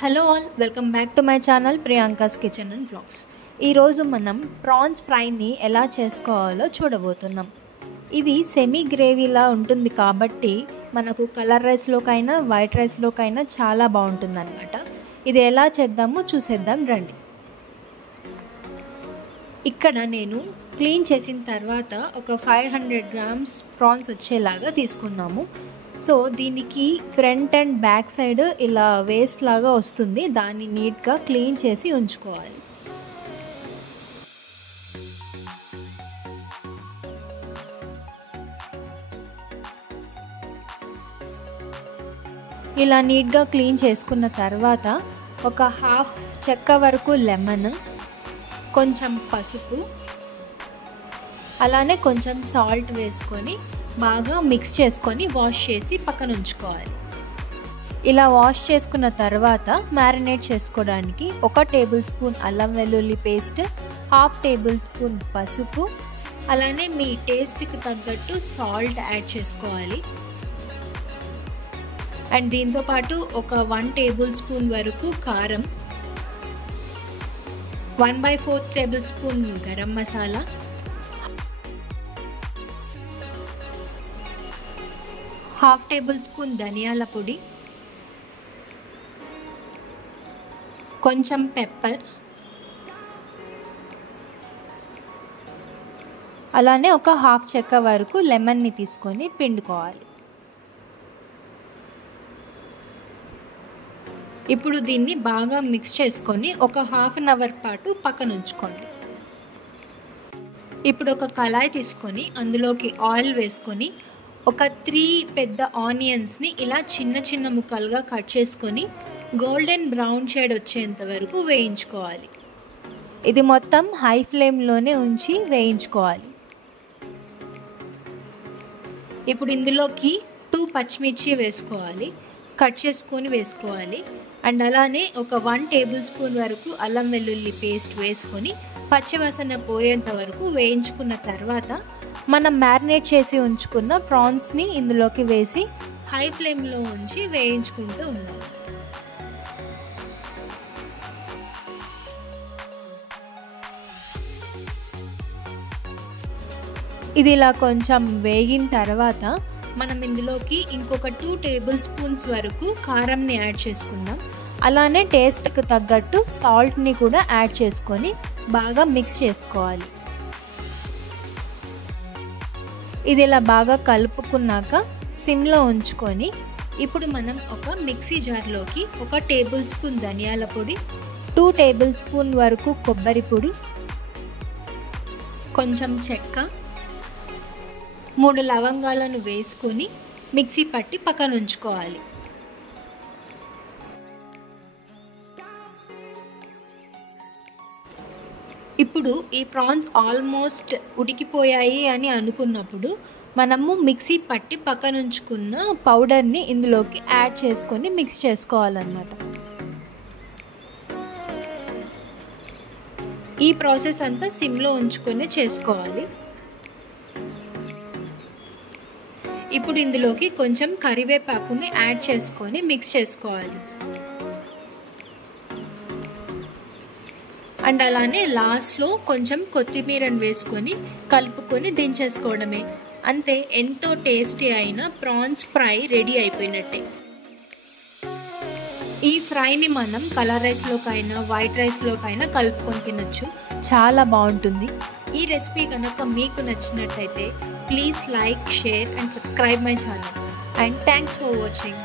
Hello all, welcome back to my channel Priyanka's kitchen and vlogs. ఈరోజు మనం prawns ఫ్రైని ఎలా చేసుకోవాలో చూడబోతున్నాం. ఇది సెమీ గ్రేవీలా ఉంటుంది కాబట్టి మనకు కలర్ రైస్లోకైనా వైట్ రైస్లోకైనా చాలా బాగుంటుందన్నమాట. ఇది ఎలా చేద్దామో చూసేద్దాం రండి. ఇక్కడ నేను క్లీన్ చేసిన తర్వాత ఒక 500 గ్రామ్స్ ప్రాన్స్ వచ్చేలాగా తీసుకున్నాము. సో దీనికి ఫ్రంట్ అండ్ బ్యాక్ సైడ్ ఇలా వేస్ట్ లాగా వస్తుంది, దాన్ని నీట్గా క్లీన్ చేసి ఉంచుకోవాలి. ఇలా నీట్గా క్లీన్ చేసుకున్న తర్వాత ఒక హాఫ్ చెక్క వరకు లెమన్, కొంచెం పసుపు, అలానే కొంచెం సాల్ట్ వేసుకొని బాగా మిక్స్ చేసుకొని వాష్ చేసి పక్కన ఉంచుకోవాలి. ఇలా వాష్ చేసుకున్న తర్వాత మ్యారినేట్ చేసుకోవడానికి 1 టేబుల్ స్పూన్ అల్లం వెల్లుల్లి పేస్ట్, హాఫ్ టేబుల్ స్పూన్ పసుపు, అలానే మీ టేస్ట్కి తగ్గట్టు సాల్ట్ యాడ్ చేసుకోవాలి. అండ్ దీంతోపాటు ఒక 1 టేబుల్ స్పూన్ వరకు కారం, 1/4 table spoon garam masala, half table spoon ధనియాల పొడి, కొంచెం పెప్పర్, అలానే ఒక హాఫ్ చెక్క వరకు లెమన్ని తీసుకొని పిండుకోవాలి. ఇప్పుడు దీన్ని బాగా మిక్స్ చేసుకొని ఒక హాఫ్ అన్ అవర్ పాటు పక్కన ఉంచుకోండి. ఇప్పుడు ఒక కళాయి తీసుకొని అందులోకి ఆయిల్ వేసుకొని ఒక 3 పెద్ద ఆనియన్స్ని ఇలా చిన్న చిన్న ముక్కలుగా కట్ చేసుకొని గోల్డెన్ బ్రౌన్ షేడ్ వచ్చేంత వరకు వేయించుకోవాలి. ఇది మొత్తం హై ఫ్లేమ్లోనే ఉంచి వేయించుకోవాలి. ఇప్పుడు ఇందులోకి 2 పచ్చిమిర్చి వేసుకోవాలి, కట్ చేసుకొని వేసుకోవాలి. అండ్ అలానే ఒక 1 టేబుల్ స్పూన్ వరకు అల్లం వెల్లుల్లి పేస్ట్ వేసుకొని పచ్చివాసన పోయేంత వరకు వేయించుకున్న తర్వాత మనం మ్యారినేట్ చేసి ఉంచుకున్న ప్రాన్స్ని ఇందులోకి వేసి హై ఫ్లేమ్లో ఉంచి వేయించుకుంటూ ఉండాలి. ఇది ఇలా కొంచెం వేగిన తర్వాత మనం ఇందులోకి ఇంకొక 2 టేబుల్ స్పూన్స్ వరకు కారంని యాడ్ చేసుకుందాం. అలానే టేస్ట్కి తగ్గట్టు సాల్ట్ని కూడా యాడ్ చేసుకొని బాగా మిక్స్ చేసుకోవాలి. ఇది ఇలా బాగా కలుపుకున్నాక సిమ్లో ఉంచుకొని ఇప్పుడు మనం ఒక మిక్సీ జార్లోకి 1 టేబుల్ స్పూన్ ధనియాల పొడి, 2 టేబుల్ స్పూన్ వరకు కొబ్బరి పొడి, కొంచెం చెక్క, 3 లవంగాలను వేసుకొని మిక్సీ పట్టి పక్కన ఉంచుకోవాలి. ఇప్పుడు ఈ ప్రాన్స్ ఆల్మోస్ట్ ఉడికిపోయాయి అని అనుకున్నప్పుడు మనము మిక్సీ పట్టి పక్కన ఉంచుకున్న పౌడర్ని ఇందులోకి యాడ్ చేసుకొని మిక్స్ చేసుకోవాలన్నమాట. ఈ ప్రాసెస్ అంతా సిమ్లో ఉంచుకొని చేసుకోవాలి. ఇప్పుడు ఇందులోకి కొంచెం కరివేపాకుని యాడ్ చేసుకొని మిక్స్ చేసుకోవాలి. అండ్ అలానే లాస్ట్లో కొంచెం కొత్తిమీరని వేసుకొని కలుపుకొని దించేసుకోవడమే. అంతే, ఎంతో టేస్టీ అయిన ప్రాన్స్ ఫ్రై రెడీ అయిపోయినట్టే. ఈ ఫ్రైని మనం కలర్ రైస్లోకైనా వైట్ రైస్లోకైనా కలుపుకొని తినొచ్చు, చాలా బాగుంటుంది. ఈ రెసిపీ కనుక మీకు నచ్చినట్టయితే please like, share and subscribe my channel. And thanks for watching.